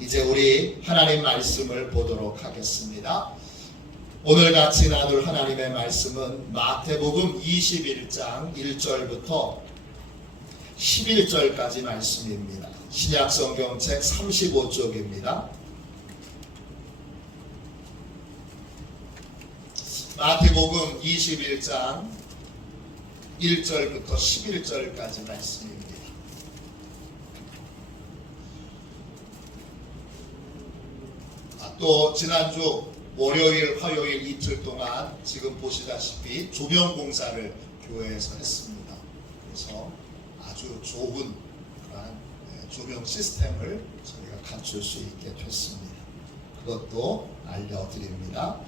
이제 우리 하나님 말씀을 보도록 하겠습니다. 오늘 같이 나눌 하나님의 말씀은 마태복음 21장 1절부터 11절까지 말씀입니다. 신약성경책 35쪽입니다. 마태복음 21장 1절부터 11절까지 말씀입니다. 또 지난주 월요일, 화요일 이틀 동안 지금 보시다시피 조명 공사를 교회에서 했습니다. 그래서 아주 좋은 그런 조명 시스템을 저희가 갖출 수 있게 됐습니다. 그것도 알려드립니다.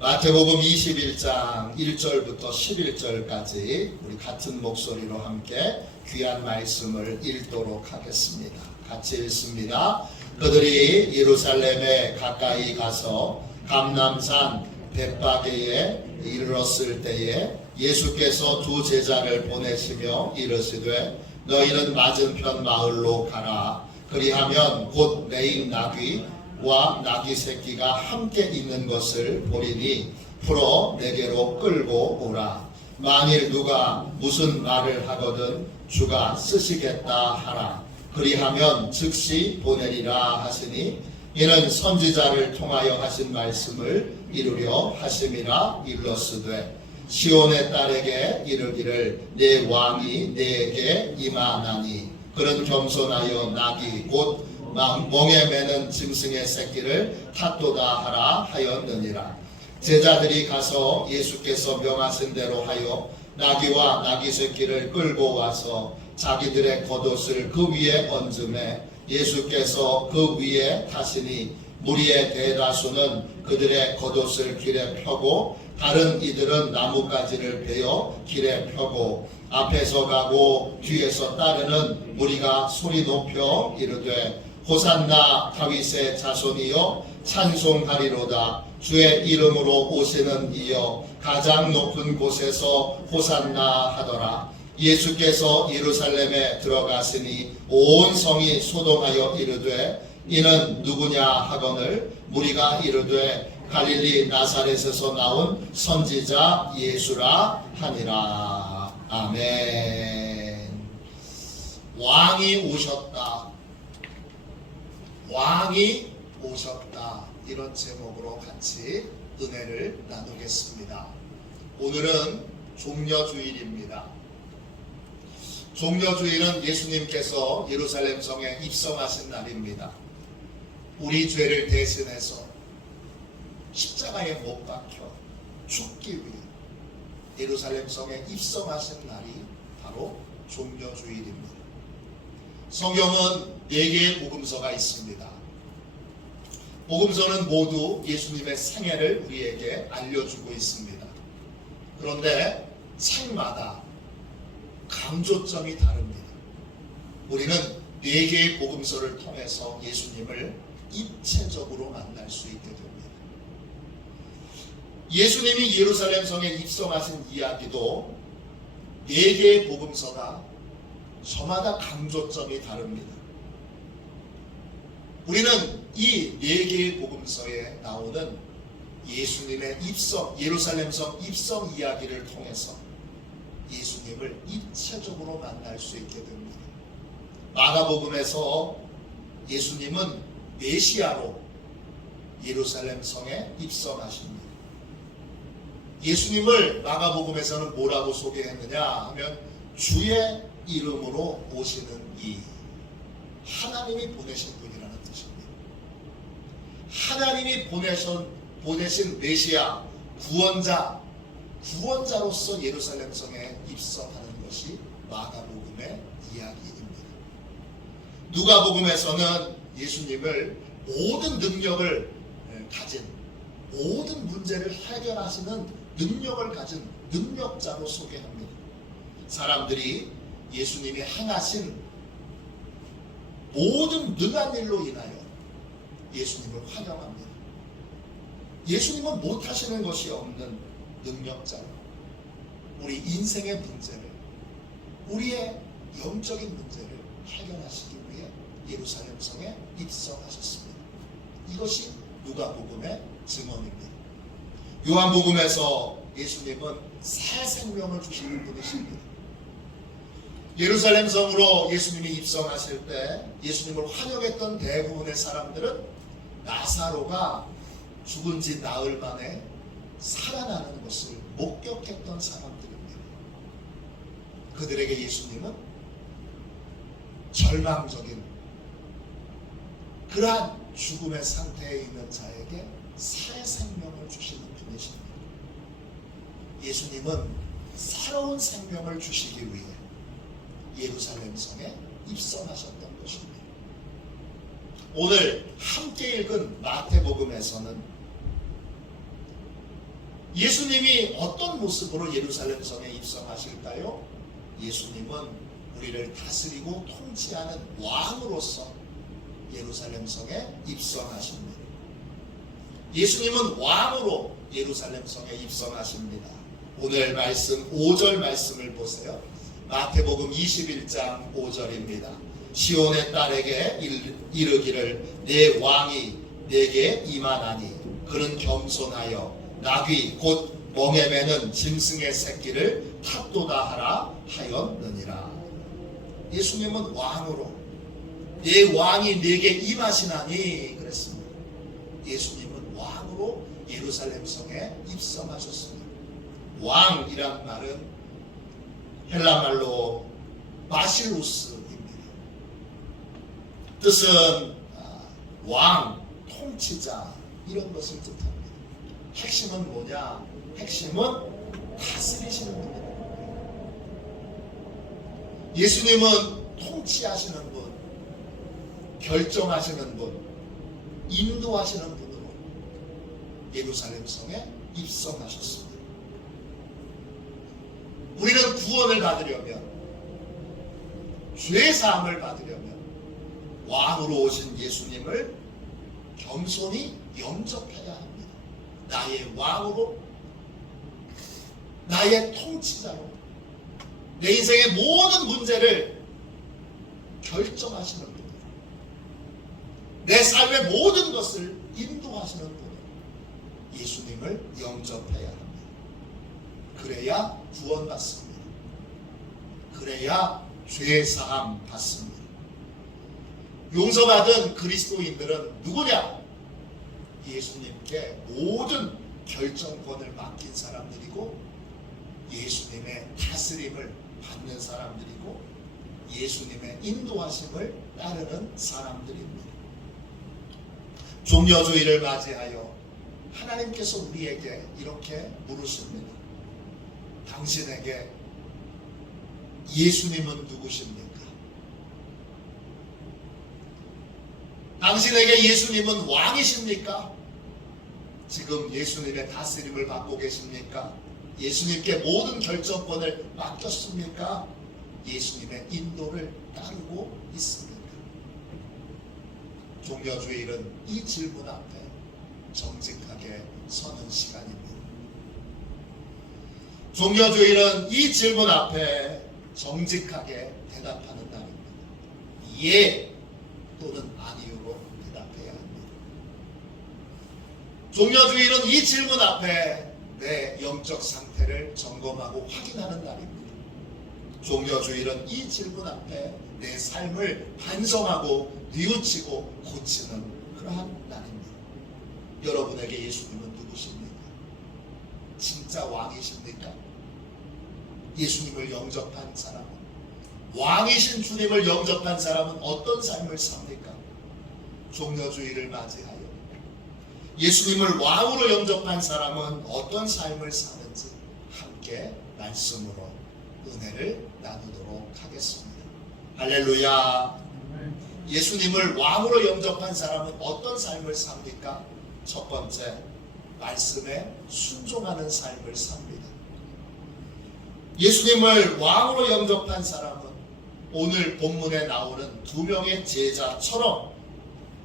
마태복음 21장 1절부터 11절까지 우리 같은 목소리로 함께 귀한 말씀을 읽도록 하겠습니다. 같이 읽습니다. 그들이 예루살렘에 가까이 가서 감람산 벳바게에 이르렀을 때에 예수께서 두 제자를 보내시며 이르시되 너희는 맞은편 마을로 가라. 그리하면 곧 매인 나귀와 나귀 새끼가 함께 있는 것을 보리니 풀어 내게로 끌고 오라. 만일 누가 무슨 말을 하거든 주가 쓰시겠다 하라. 그리하면 즉시 보내리라 하시니 이는 선지자를 통하여 하신 말씀을 이루려 하심이라. 일러스되 시온의 딸에게 이르기를 내 왕이 내게 임하나니 그는 겸손하여 나귀 곧 멍에 매는 짐승의 새끼를 탔도다 하라 하였느니라. 제자들이 가서 예수께서 명하신 대로 하여 나귀와 나귀 새끼를 끌고 와서 자기들의 겉옷을 그 위에 얹음에 예수께서 그 위에 타시니 무리의 대다수는 그들의 겉옷을 길에 펴고 다른 이들은 나뭇가지를 베어 길에 펴고 앞에서 가고 뒤에서 따르는 무리가 소리 높여 이르되 호산나 다윗의 자손이여 찬송하리로다. 주의 이름으로 오시는 이여 가장 높은 곳에서 호산나 하더라. 예수께서 예루살렘에 들어가시니 온 성이 소동하여 이르되 이는 누구냐 하거늘 무리가 이르되 갈릴리 나사렛에서 나온 선지자 예수라 하니라. 아멘. 왕이 오셨다. 왕이 오셨다. 이런 제목으로 같이 은혜를 나누겠습니다. 오늘은 종려주일입니다. 종려주일은 예수님께서 예루살렘 성에 입성하신 날입니다. 우리 죄를 대신해서 십자가에 못 박혀 죽기 위해 예루살렘 성에 입성하신 날이 바로 종려주일입니다. 성경은 4개의 복음서가 있습니다. 복음서는 모두 예수님의 생애를 우리에게 알려주고 있습니다. 그런데 책마다 강조점이 다릅니다. 우리는 4개의 복음서를 통해서 예수님을 입체적으로 만날 수 있게 됩니다. 예수님이 예루살렘 성에 입성하신 이야기도 4개의 복음서가 저마다 강조점이 다릅니다. 우리는 이 4개의 복음서에 나오는 예수님의 입성, 예루살렘 성 입성 이야기를 통해서 예수님을 입체적으로 만날 수 있게 됩니다. 마가복음에서 예수님은 메시아로 예루살렘 성에 입성하십니다. 예수님을 마가복음에서는 뭐라고 소개했느냐 하면 주의 이름으로 오시는 이 하나님이 보내신 분이라는 뜻입니다. 하나님이 보내신 메시아 구원자로서 예루살렘 성에 입성하는 것이 마가복음의 이야기입니다. 누가복음에서는 예수님을 모든 능력을 가진 모든 문제를 해결하시는 능력을 가진 능력자로 소개합니다. 사람들이 예수님이 행하신 모든 능한 일로 인하여 예수님을 환영합니다. 예수님은 못하시는 것이 없는 능력자로 우리 인생의 문제를, 우리의 영적인 문제를 해결하시기 위해 예루살렘 성에 입성하셨습니다. 이것이 누가복음의 증언입니다. 요한복음에서 예수님은 새 생명을 주시는 분이십니다. 예루살렘 성으로 예수님이 입성하실 때 예수님을 환영했던 대부분의 사람들은 나사로가 죽은 지 나흘 만에 살아나는 것을 목격했던 사람들입니다. 그들에게 예수님은 절망적인 그러한 죽음의 상태에 있는 자에게 새 생명을 주시는 분이십니다. 예수님은 새로운 생명을 주시기 위해 예루살렘 성에 입성하셨던 것입니다. 오늘 함께 읽은 마태복음에서는 예수님이 어떤 모습으로 예루살렘 성에 입성하실까요? 예수님은 우리를 다스리고 통치하는 왕으로서 예루살렘 성에 입성하십니다. 예수님은 왕으로 예루살렘 성에 입성하십니다. 오늘 말씀 5절 말씀을 보세요. 마태복음 21장 5절입니다. 시온의 딸에게 이르기를 내 왕이 내게 임하나니 그는 겸손하여 나귀 곧 멍에 매는 짐승의 새끼를 탑도다 하라 하였느니라. 예수님은 왕으로 내 왕이 내게 임하시나니 그랬습니다. 예수님은 왕으로 예루살렘 성에 입성하셨습니다. 왕이란 말은 헬라말로 바실루스입니다. 뜻은 왕, 통치자 이런 것을 뜻합니다. 핵심은 뭐냐? 핵심은 다스리시는 분입니다. 예수님은 통치하시는 분, 결정하시는 분, 인도하시는 분으로 예루살렘 성에 입성하셨습니다. 우리는 구원을 받으려면, 죄 사함을 받으려면 왕으로 오신 예수님을 겸손히 영접해야 합니다. 나의 왕으로, 나의 통치자로 내 인생의 모든 문제를 결정하시는 분으로, 내 삶의 모든 것을 인도하시는 분으로 예수님을 영접해야 합니다. 그래야 구원받습니다. 그래야 죄사함 받습니다. 용서받은 그리스도인들은 누구냐? 예수님께 모든 결정권을 맡긴 사람들이고 예수님의 다스림을 받는 사람들이고 예수님의 인도하심을 따르는 사람들입니다. 종려주의를 맞이하여 하나님께서 우리에게 이렇게 물으십니다. 당신에게 예수님은 누구십니까? 당신에게 예수님은 왕이십니까? 지금 예수님의 다스림을 받고 계십니까? 예수님께 모든 결정권을 맡겼습니까? 예수님의 인도를 따르고 있습니까? 종려주일은 이 질문 앞에 정직하게 서는 시간입니다. 종려주일은 이 질문 앞에 정직하게 대답하는 날입니다. 예 또는 아니요로 대답해야 합니다. 종려주일은 이 질문 앞에 내 영적 상태를 점검하고 확인하는 날입니다. 종려주일은 이 질문 앞에 내 삶을 반성하고 뉘우치고 고치는 그러한 날입니다. 여러분에게 예수님은 누구십니까? 진짜 왕이십니까? 예수님을 영접한 사람은, 왕이신 주님을 영접한 사람은 어떤 삶을 삽니까? 종려주일을 맞이하여 예수님을 왕으로 영접한 사람은 어떤 삶을 사는지 함께 말씀으로 은혜를 나누도록 하겠습니다. 할렐루야. 예수님을 왕으로 영접한 사람은 어떤 삶을 삽니까? 첫 번째, 말씀에 순종하는 삶을 삽니다. 예수님을 왕으로 영접한 사람은 오늘 본문에 나오는 두 명의 제자처럼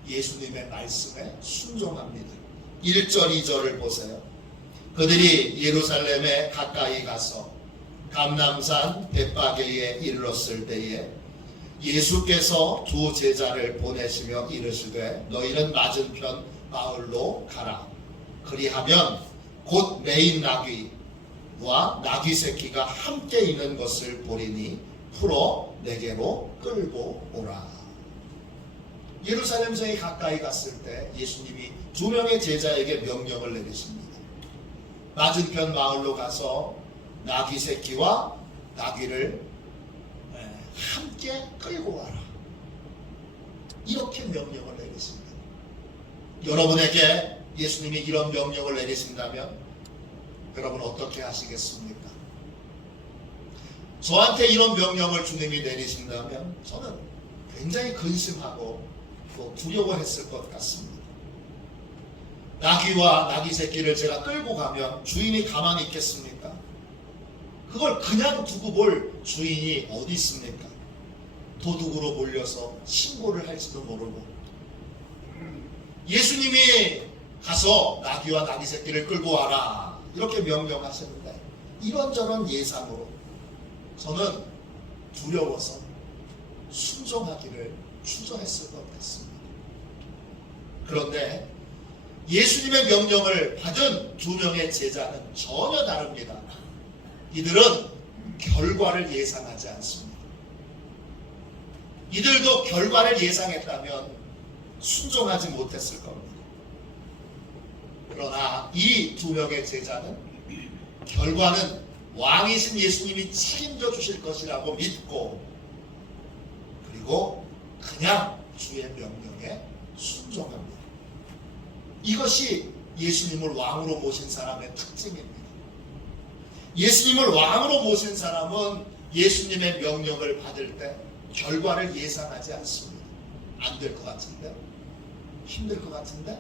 예수님의 말씀에 순종합니다. 1절 2절을 보세요. 그들이 예루살렘에 가까이 가서 감람산 벳바게에 이르렀을 때에 예수께서 두 제자를 보내시며 이르시되 너희는 맞은편 마을로 가라. 그리하면 곧 메인 나귀와 나귀 새끼가 함께 있는 것을 보리니 풀어 내게로 끌고 오라. 예루살렘 성에 가까이 갔을 때 예수님이 두 명의 제자에게 명령을 내리십니다. 맞은편 마을로 가서 나귀 새끼와 나귀를 함께 끌고 와라. 이렇게 명령을 내리십니다. 여러분에게 예수님이 이런 명령을 내리신다면 여러분 어떻게 하시겠습니까? 저한테 이런 명령을 주님이 내리신다면 저는 굉장히 근심하고 또 두려워했을 것 같습니다. 나귀와 나귀 새끼를 제가 끌고 가면 주인이 가만히 있겠습니까? 그걸 그냥 두고 볼 주인이 어디 있습니까? 도둑으로 몰려서 신고를 할지도 모르고. 예수님이 가서 나귀와 나귀 새끼를 끌고 와라 이렇게 명령하셨는데 이런저런 예상으로 저는 두려워서 순종하기를 주저했을 것 같습니다. 그런데 예수님의 명령을 받은 두 명의 제자는 전혀 다릅니다. 이들은 결과를 예상하지 않습니다. 이들도 결과를 예상했다면 순종하지 못했을 겁니다. 그러나 이 두 명의 제자는 결과는 왕이신 예수님이 책임져 주실 것이라고 믿고 그리고 그냥 주의 명령에 순종합니다. 이것이 예수님을 왕으로 모신 사람의 특징입니다. 예수님을 왕으로 모신 사람은 예수님의 명령을 받을 때 결과를 예상하지 않습니다. 안 될 것 같은데? 힘들 것 같은데?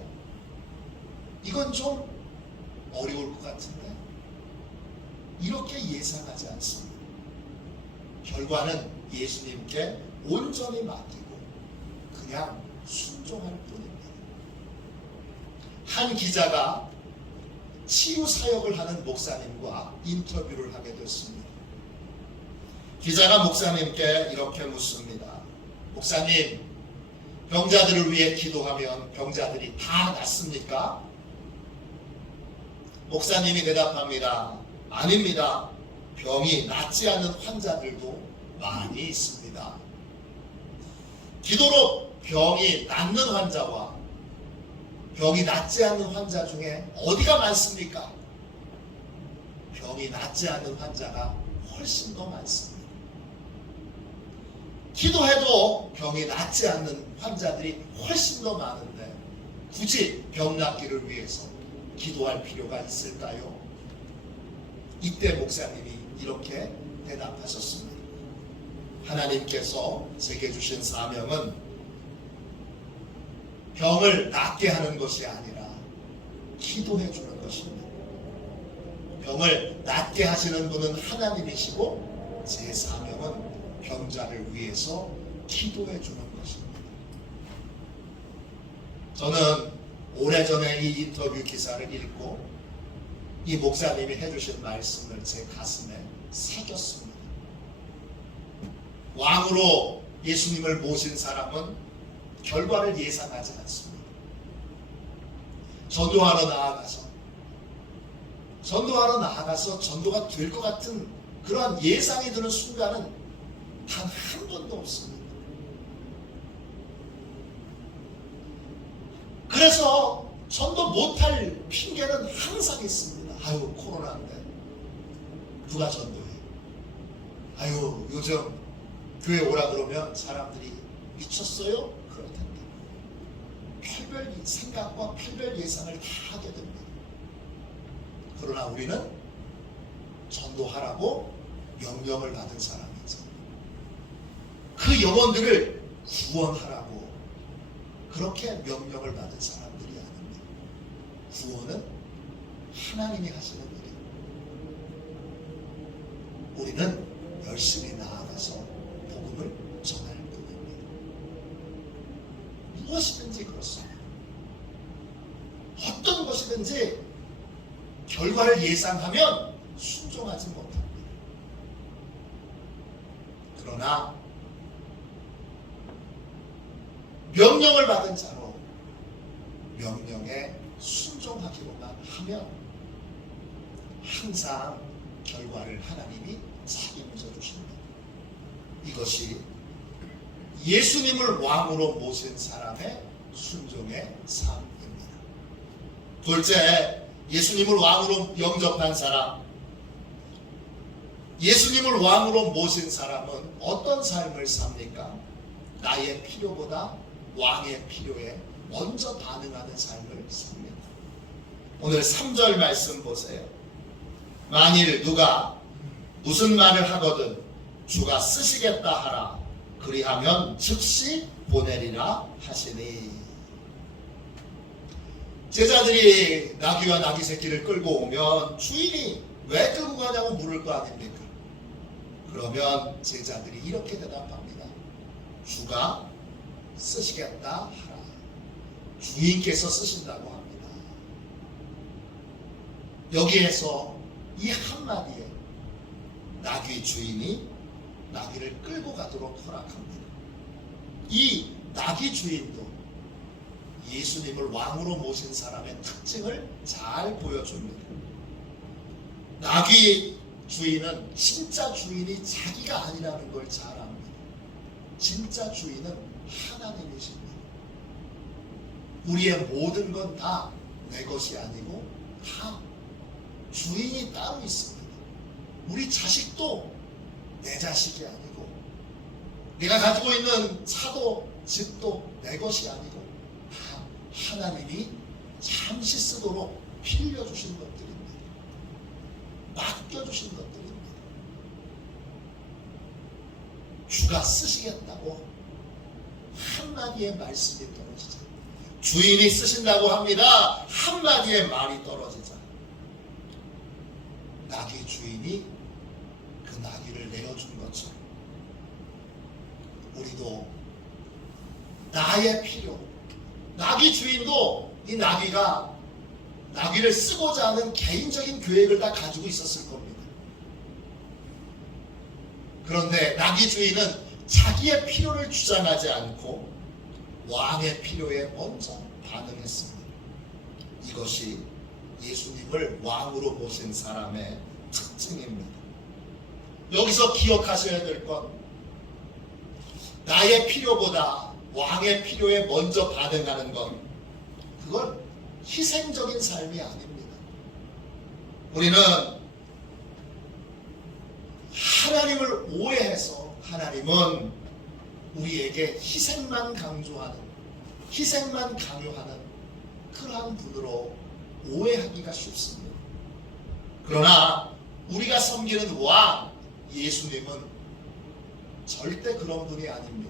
이건 좀 어려울 것 같은데? 이렇게 예상하지 않습니다. 결과는 예수님께 온전히 맡기고 그냥 순종할 뿐입니다. 한 기자가 치유 사역을 하는 목사님과 인터뷰를 하게 됐습니다. 기자가 목사님께 이렇게 묻습니다. 목사님, 병자들을 위해 기도하면 병자들이 다 낫습니까? 목사님이 대답합니다. 아닙니다. 병이 낫지 않는 환자들도 많이 있습니다. 기도로 병이 낫는 환자와 병이 낫지 않는 환자 중에 어디가 많습니까? 병이 낫지 않는 환자가 훨씬 더 많습니다. 기도해도 병이 낫지 않는 환자들이 훨씬 더 많은데 굳이 병 낫기를 위해서 기도할 필요가 있을까요? 이때 목사님이 이렇게 대답하셨습니다. 하나님께서 제게 주신 사명은 병을 낫게 하는 것이 아니라 기도해 주는 것입니다. 병을 낫게 하시는 분은 하나님이시고 제 사명은 병자를 위해서 기도해 주는 것입니다. 저는 오래전에 이 인터뷰 기사를 읽고 이 목사님이 해주신 말씀을 제 가슴에 새겼습니다. 왕으로 예수님을 모신 사람은 결과를 예상하지 않습니다. 전도하러 나아가서 전도가 될 것 같은 그러한 예상이 드는 순간은 단 한 번도 없습니다. 그래서 전도 못할 핑계는 항상 있습니다. 아유, 코로나인데 누가 전도해? 아유, 요즘 교회 오라 그러면 사람들이 미쳤어요? 그럴 텐데. 별별 생각과 별별 예상을 다 하게 됩니다. 그러나 우리는 전도하라고 명령을 받은 사람이죠. 그 영혼들을 구원하라고 그렇게 명령을 받은 사람들이 아닙니다. 구원은 하나님이 하시는 일입니다. 우리는 열심히 나아가서 복음을 전할 뿐입니다. 무엇이든지 그렇습니다. 어떤 것이든지 결과를 예상하면 순종하지 못합니다. 그러나 명령을 받은 자로 명령에 순종하기로만 하면 항상 결과를 하나님이 책임져 주십니다. 이것이 예수님을 왕으로 모신 사람의 순종의 삶입니다. 둘째, 예수님을 왕으로 영접한 사람, 예수님을 왕으로 모신 사람은 어떤 삶을 삽니까? 나의 필요보다 왕의 필요에 먼저 반응하는 삶을 삽니다. 오늘 3절 말씀 보세요. 만일 누가 무슨 말을 하거든 주가 쓰시겠다 하라. 그리하면 즉시 보내리라 하시니. 제자들이 나귀와 나귀 새끼를 끌고 오면 주인이 왜 끌고 가냐고 물을 거 아닙니까? 그러면 제자들이 이렇게 대답합니다. 주가 쓰시겠다 하라. 주인께서 쓰신다고 합니다. 여기에서 이 한마디에 나귀 주인이 나귀를 끌고 가도록 허락합니다. 이 나귀 주인도 예수님을 왕으로 모신 사람의 특징을 잘 보여줍니다. 나귀 주인은 진짜 주인이 자기가 아니라는 걸 잘 압니다. 진짜 주인은 하나님이십니다. 우리의 모든 건 다 내 것이 아니고 다 주인이 따로 있습니다. 우리 자식도 내 자식이 아니고, 내가 가지고 있는 차도 집도 내 것이 아니고 다 하나님이 잠시 쓰도록 빌려주신 것들입니다. 맡겨주신 것들입니다. 주가 쓰시겠다고 한마디의 말씀이 떨어지자, 주인이 쓰신다고 합니다. 한마디의 말이 떨어지자 나귀 주인이 그 나귀를 내어준 것처럼 우리도 나의 필요, 나귀 주인도 이 나귀를 쓰고자 하는 개인적인 계획을 다 가지고 있었을 겁니다. 그런데 나귀 주인은 자기의 필요를 주장하지 않고 왕의 필요에 먼저 반응했습니다. 이것이 예수님을 왕으로 모신 사람의 특징입니다. 여기서 기억하셔야 될 건 나의 필요보다 왕의 필요에 먼저 반응하는 것, 그건 희생적인 삶이 아닙니다. 우리는 하나님을 오해해서 하나님은 우리에게 희생만 강조하는, 희생만 강요하는 그러한 분으로 오해하기가 쉽습니다. 그러나 우리가 섬기는 왕 예수님은 절대 그런 분이 아닙니다.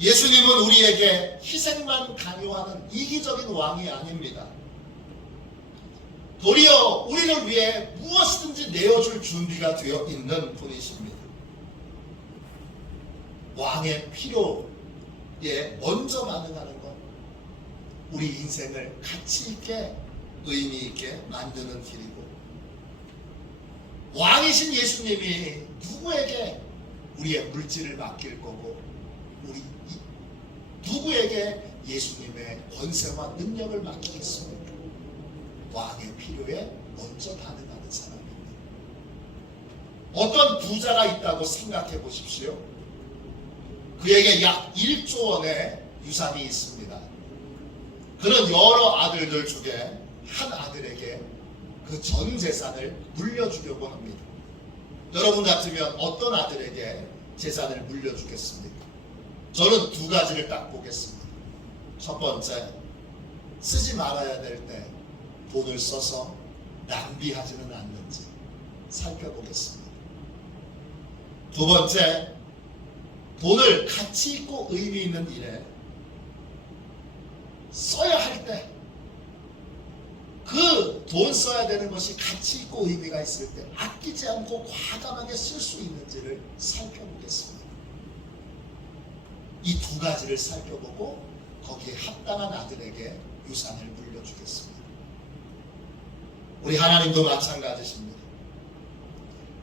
예수님은 우리에게 희생만 강요하는 이기적인 왕이 아닙니다. 도리어 우리를 위해 무엇이든지 내어줄 준비가 되어 있는 분이십니다. 왕의 필요에 먼저 반응하는 것, 우리 인생을 가치 있게 의미 있게 만드는 길이고, 왕이신 예수님이 누구에게 우리의 물질을 맡길 거고, 우리 누구에게 예수님의 권세와 능력을 맡기겠습니까? 왕의 필요에 먼저 반응하는 사람입니다. 어떤 부자가 있다고 생각해 보십시오. 그에게 약 1조 원의 유산이 있습니다. 그는 여러 아들들 중에 한 아들에게 그 전 재산을 물려주려고 합니다. 여러분 같으면 어떤 아들에게 재산을 물려주겠습니까? 저는 두 가지를 딱 보겠습니다. 첫 번째, 쓰지 말아야 될 때 돈을 써서 낭비하지는 않는지 살펴보겠습니다. 두 번째, 돈을 가치 있고 의미 있는 일에 써야 할 때, 그 돈 써야 되는 것이 가치 있고 의미가 있을 때 아끼지 않고 과감하게 쓸 수 있는지를 살펴보겠습니다. 이 두 가지를 살펴보고 거기에 합당한 아들에게 유산을 물려주겠습니다. 우리 하나님도 마찬가지십니다.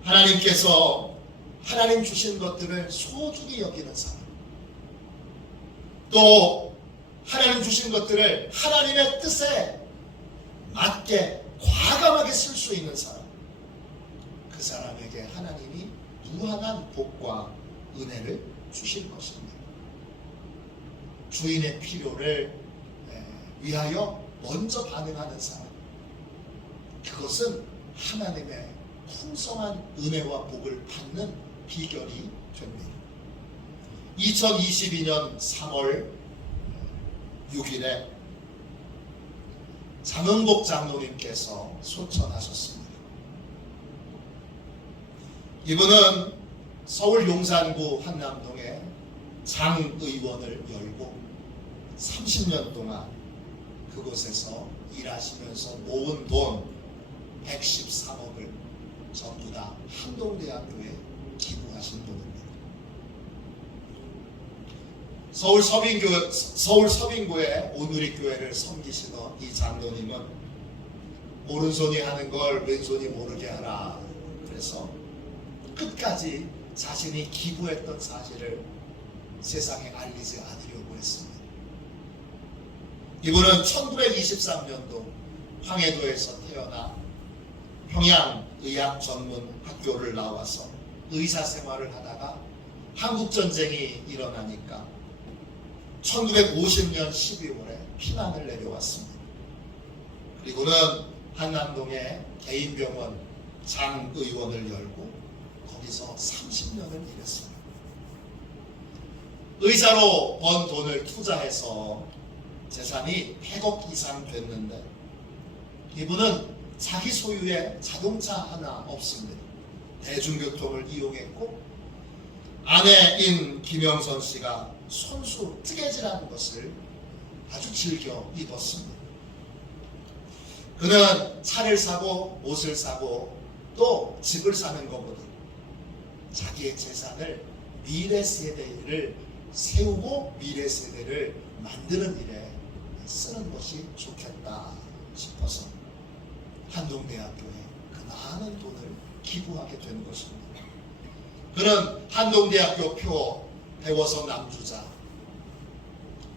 하나님께서 하나님 주신 것들을 소중히 여기는 사람, 또 하나님 주신 것들을 하나님의 뜻에 맞게 과감하게 쓸 수 있는 사람, 그 사람에게 하나님이 무한한 복과 은혜를 주실 것입니다. 주인의 필요를 위하여 먼저 반응하는 사람, 그것은 하나님의 풍성한 은혜와 복을 받는 비결이 됩니다. 2022년 3월 6일에 장흥복 장로님께서 소천하셨습니다. 이분은 서울 용산구 한남동에 장의원을 열고 30년 동안 그곳에서 일하시면서 모은 돈 113억을 전부 다 한동대학교에 기부하신 분입니다. 서울 서빙구에 오누리교회를 섬기시던 이 장로님은 오른손이 하는 걸 왼손이 모르게 하라. 그래서 끝까지 자신이 기부했던 사실을 세상에 알리지 않으려고 했습니다. 이분은 1923년도 황해도에서 태어나 평양의학전문학교를 나와서 의사 생활을 하다가 한국전쟁이 일어나니까 1950년 12월에 피난을 내려왔습니다. 그리고는 한남동에 개인병원 장의원을 열고 거기서 30년을 일했습니다. 의사로 번 돈을 투자해서 재산이 100억 이상 됐는데 이분은 자기 소유의 자동차 하나 없습니다. 대중교통을 이용했고 아내인 김영선 씨가 손수 뜨개질하는 것을 아주 즐겨 입었습니다. 그는 차를 사고 옷을 사고 또 집을 사는 것보다 자기의 재산을 미래 세대를 세우고 미래 세대를 만드는 일에 쓰는 것이 좋겠다 싶어서 한동대학교에 그 많은 돈을 기부하게 된 것입니다. 그는 한동대학교 표 배워서 남주자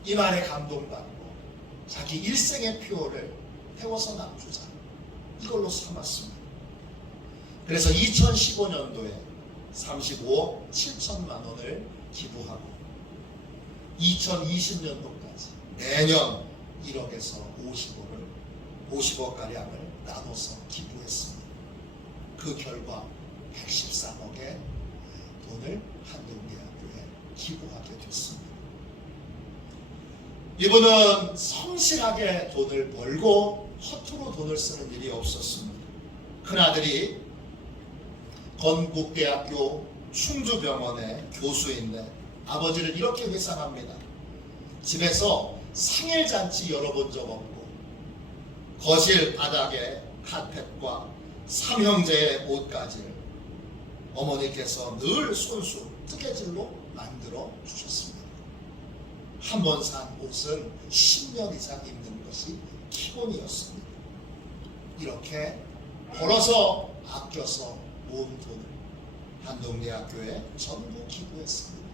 이 말에 감동받고 자기 일생의 표를 배워서 남주자 이걸로 삼았습니다. 그래서 2015년도에 35억 7천만 원을 기부하고 2020년도까지 매년 1억에서 50억가량을 나눠서 기부했습니다. 그 결과 113억의 돈을 한동대학교에 기부하게 됐습니다. 이분은 성실하게 돈을 벌고 허투루 돈을 쓰는 일이 없었습니다. 큰아들이 건국대학교 충주병원의 교수인데 아버지를 이렇게 회상합니다. 집에서 생일잔치 열어본 적 없고 거실 바닥에 카펫과 삼형제의 옷가지를 어머니께서 늘 손수 뜨개질로 만들어 주셨습니다. 한 번 산 옷은 10년 이상 입는 것이 기본이었습니다. 이렇게 벌어서 아껴서 모은 돈을 한동대학교에 전부 기부했습니다.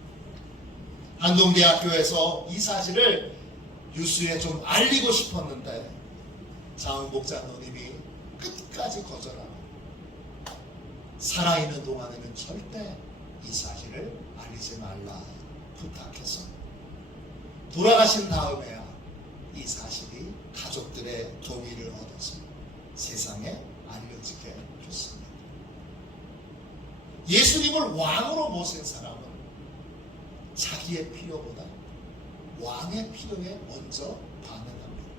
한동대학교에서 이 사실을 뉴스에 좀 알리고 싶었는데 장흥복 장로님이 끝까지 거절하고 살아있는 동안에는 절대 이 사실을 알리지 말라 부탁해서 돌아가신 다음에야 이 사실이 가족들의 동의를 얻어서 세상에 알려지게 됐습니다. 예수님을 왕으로 모신 사람은 자기의 필요보다 왕의 필요에 먼저 반응합니다.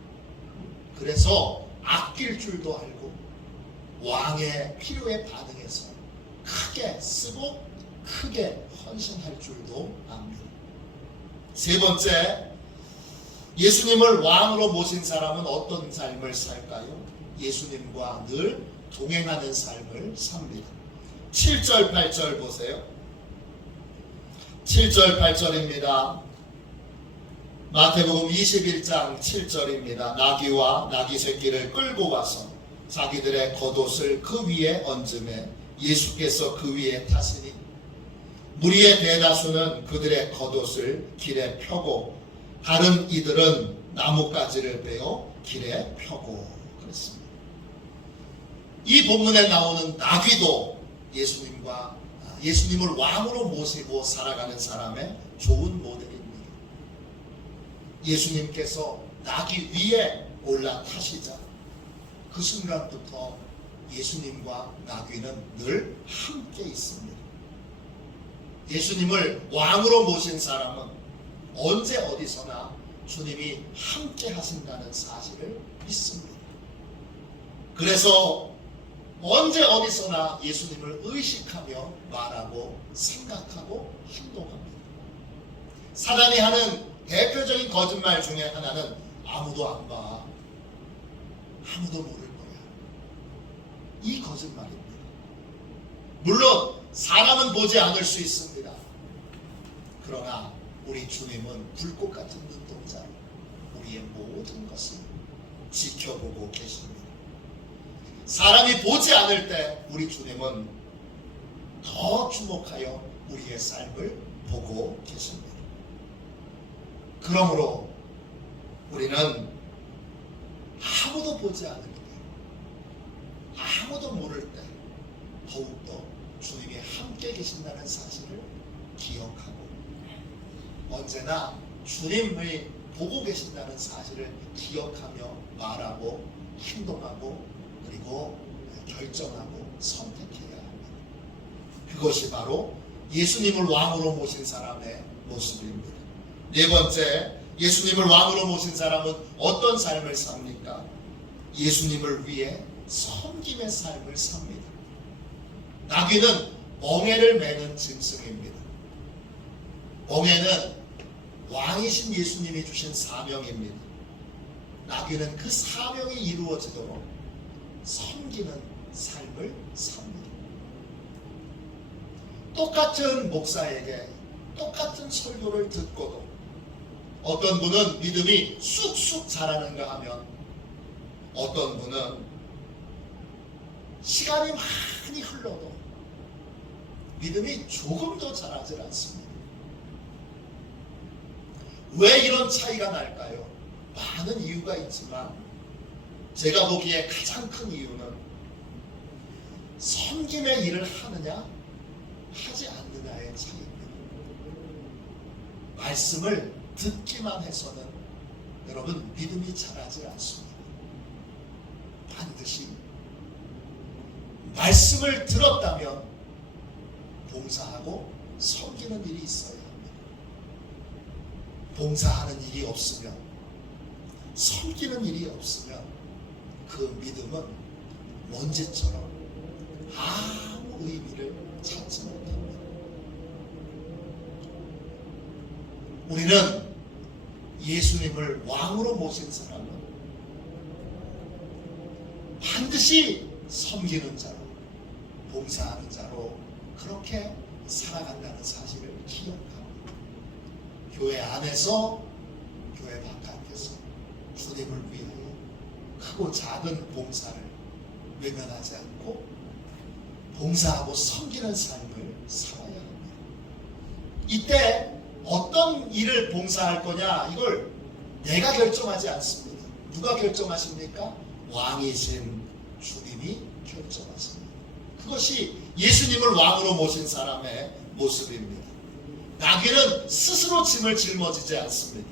그래서 아낄 줄도 알고 왕의 필요에 반응해서 크게 쓰고 크게 헌신할 줄도 압니다. 세 번째, 예수님을 왕으로 모신 사람은 어떤 삶을 살까요? 예수님과 늘 동행하는 삶을 삽니다. 7절 8절 보세요. 7절 8절입니다. 마태복음 21장 7절입니다. 나귀와 나귀 새끼를 끌고 와서 자기들의 겉옷을 그 위에 얹음에 예수께서 그 위에 타시니 무리의 대다수는 그들의 겉옷을 길에 펴고 다른 이들은 나뭇가지를 베어 길에 펴고 그랬습니다. 이 본문에 나오는 나귀도 예수님을 왕으로 모시고 살아가는 사람의 좋은 모델입니다. 예수님께서 나귀 위에 올라타시자 그 순간부터 예수님과 나귀는 늘 함께 있습니다. 예수님을 왕으로 모신 사람은 언제 어디서나 주님이 함께 하신다는 사실을 믿습니다. 그래서 언제 어디서나 예수님을 의식하며 말하고 생각하고 행동합니다. 사단이 하는 대표적인 거짓말 중에 하나는 아무도 안 봐, 아무도 모를 거야, 이 거짓말입니다. 물론 사람은 보지 않을 수 있습니다. 그러나 우리 주님은 불꽃 같은 눈동자로 우리의 모든 것을 지켜보고 계십니다. 사람이 보지 않을 때 우리 주님은 더 주목하여 우리의 삶을 보고 계십니다. 그러므로 우리는 아무도 보지 않을 때, 아무도 모를 때 더욱더 주님이 함께 계신다는 사실을 기억하고 언제나 주님이 보고 계신다는 사실을 기억하며 말하고 행동하고 그리고 결정하고 선택해야 합니다. 그것이 바로 예수님을 왕으로 모신 사람의 모습입니다. 네 번째, 예수님을 왕으로 모신 사람은 어떤 삶을 삽니까? 예수님을 위해 섬김의 삶을 삽니다. 나귀는 멍에를 매는 짐승입니다. 멍에는 왕이신 예수님이 주신 사명입니다. 나귀는 그 사명이 이루어지도록 섬기는 삶을 삽니다. 똑같은 목사에게 똑같은 설교를 듣고도 어떤 분은 믿음이 쑥쑥 자라는가 하면 어떤 분은 시간이 많이 흘러도 믿음이 조금도 자라질 않습니다. 왜 이런 차이가 날까요? 많은 이유가 있지만 제가 보기에 가장 큰 이유는 섬김의 일을 하느냐 하지 않느냐의 차이입니다. 말씀을 듣기만 해서는 여러분 믿음이 자라지 않습니다. 반드시 말씀을 들었다면 봉사하고 섬기는 일이 있어야 합니다. 봉사하는 일이 없으면, 섬기는 일이 없으면 그 믿음은 먼지처럼 아무 의미를 찾지 못합니다. 우리는 예수님을 왕으로 모신 사람은 반드시 섬기는 자로, 봉사하는 자로 그렇게 살아간다는 사실을 기억하고 교회 안에서 교회 바깥에서 주님을 위하여 크고 작은 봉사를 외면하지 않고 봉사하고 섬기는 삶을 살아야 합니다. 이때 어떤 일을 봉사할 거냐 이걸 내가 결정하지 않습니다. 누가 결정하십니까? 왕이신 주님이 결정하십니다. 그것이 예수님을 왕으로 모신 사람의 모습입니다. 나귀는 스스로 짐을 짊어지지 않습니다.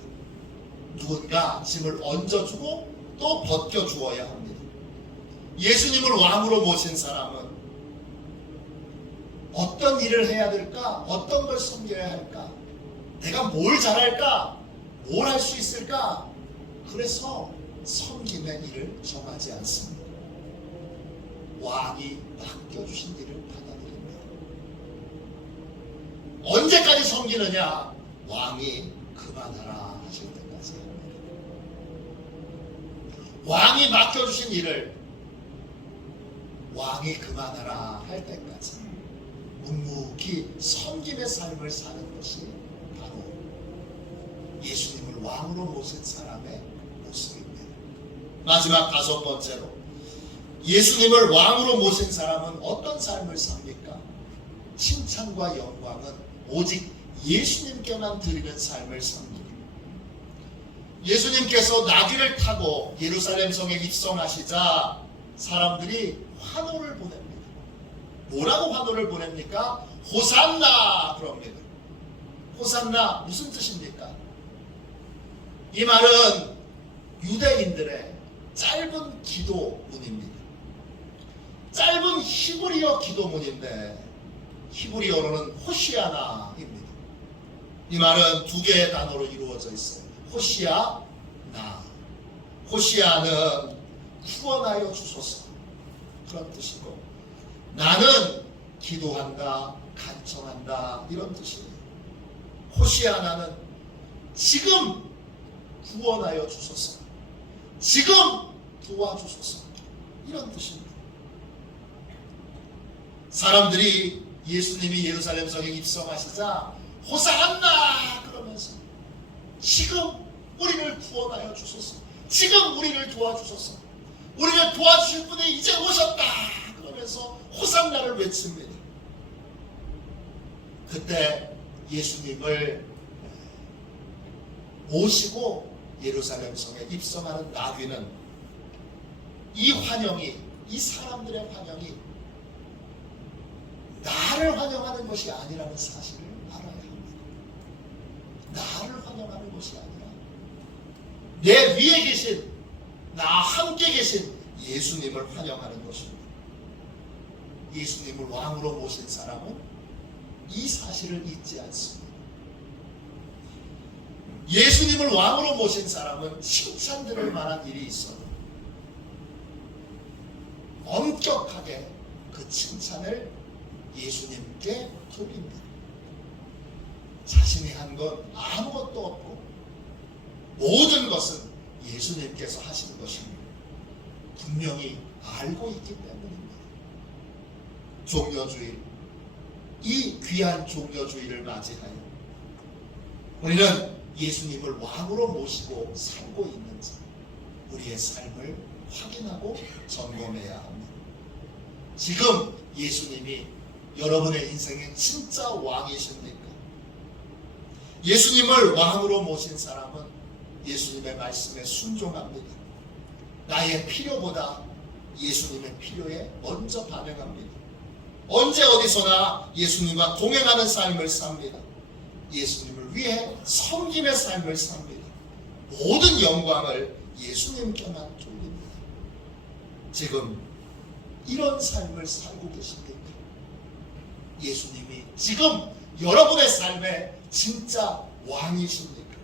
누군가 짐을 얹어주고 또 벗겨주어야 합니다. 예수님을 왕으로 모신 사람은 어떤 일을 해야 될까? 어떤 걸 섬겨야 할까? 내가 뭘 잘할까? 뭘 할 수 있을까? 그래서 섬김의 일을 정하지 않습니다. 왕이 맡겨주신 일을 받아들입니다. 언제까지 섬기느냐? 왕이 그만하라 하실 때까지 합니다. 왕이 맡겨주신 일을 왕이 그만하라 할 때까지 묵묵히 섬김의 삶을 사는 것이 바로 예수님을 왕으로 모신 사람의 모습입니다. 마지막 다섯 번째로 예수님을 왕으로 모신 사람은 어떤 삶을 삽니까? 칭찬과 영광은 오직 예수님께만 드리는 삶을 삽니다. 예수님께서 나귀를 타고 예루살렘 성에 입성하시자 사람들이 환호를 보냅니다. 뭐라고 환호를 보냅니까? 호산나 그럽니다. 호산나 무슨 뜻입니까? 이 말은 유대인들의 짧은 기도문입니다. 짧은 히브리어 기도문인데 히브리어로는 호시아나입니다. 이 말은 두 개의 단어로 이루어져 있어요. 호시아나. 호시아는 구원하여 주소서 그런 뜻이고, 나는 기도한다, 간청한다 이런 뜻이에요. 호시아나는 지금 구원하여 주소서, 지금 도와주소서 이런 뜻입니다. 사람들이 예수님이 예루살렘 성에 입성하시자 호산나 그러면서 지금 우리를 구원하여 주소서, 지금 우리를 도와주소서, 우리를 도와주실 분이 이제 오셨다 그러면서 호산나를 외칩니다. 그때 예수님을 모시고 예루살렘 성에 입성하는 나귀는 이 환영이, 이 사람들의 환영이 나를 환영하는 것이 아니라는 사실을 알아야 합니다. 나를 환영하는 것이 아니라 내 위에 계신, 나와 함께 계신 예수님을 환영하는 것입니다. 예수님을 왕으로 모신 사람은 이 사실을 잊지 않습니다. 예수님을 왕으로 모신 사람은 칭찬들을 만한 일이 있어도 엄격하게 그 칭찬을 예수님께 돌립니다. 자신이 한 건 아무것도 없고 모든 것은 예수님께서 하신 것입니다. 분명히 알고 있기 때문입니다. 종려주일, 이 귀한 종려주일을 맞이하여 우리는 예수님을 왕으로 모시고 살고 있는지 우리의 삶을 확인하고 점검해야 합니다. 지금 예수님이 여러분의 인생의 진짜 왕이십니까? 예수님을 왕으로 모신 사람은 예수님의 말씀에 순종합니다. 나의 필요보다 예수님의 필요에 먼저 반응합니다. 언제 어디서나 예수님과 동행하는 삶을 삽니다. 예수님을 위해 섬김의 삶을 삽니다. 모든 영광을 예수님께만 돌립니다. 지금 이런 삶을 살고 계십니까? 예수님이 지금 여러분의 삶의 진짜 왕이십니까?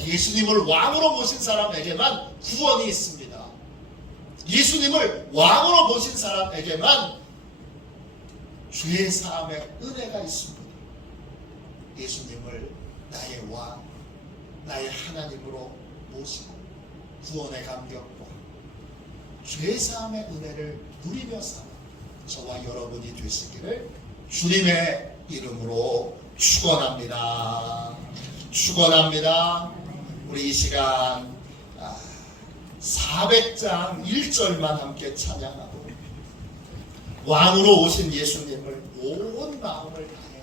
예수님을 왕으로 모신 사람에게만 구원이 있습니다. 예수님을 왕으로 모신 사람에게만 죄 사함의 은혜가 있습니다. 예수님을 나의 왕, 나의 하나님으로 모시고 구원의 감격과 죄 사함의 은혜를 누리며 사는 저와 여러분이 되시기를 주님의 이름으로 축원합니다. 축원합니다. 우리 이 시간 400장 1절만 함께 찬양하고 왕으로 오신 예수님을 온 마음을 다해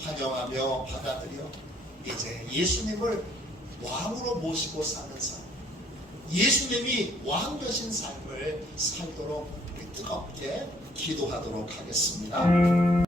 환영하며 받아들여 이제 예수님을 왕으로 모시고 사는 삶, 예수님이 왕 되신 삶을 살도록 뜨겁게 기도하도록 하겠습니다.